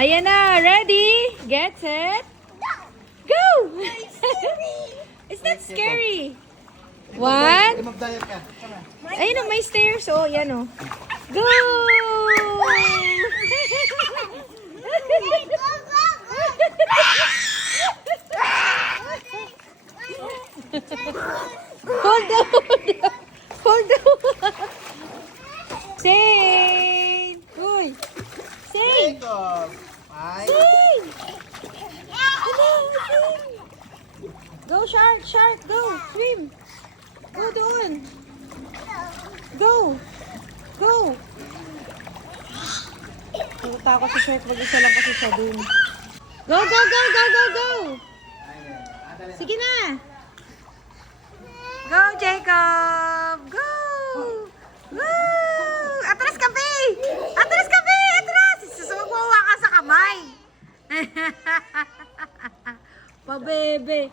Ayan na. Ready? Get set. Go! It's not scary. One. Magdayat ka. Ayun o, may stairs. Oh, yan o. Go! Hold on. Hold on. Shane! Uy! Shane! Shane! Ano? Shane! Go, shark! Shark! Go! Swim! Go doon! Go! Go! Natatakot si Shark. Mag-isa lang kasi siya dun. Go, go, go, go, go, go! Sige na! Go, Jacob! Go! Go! Atras ka, Pi! Atras ka, Pi! Atras! Susukuha ka sa kamay! Pabebe!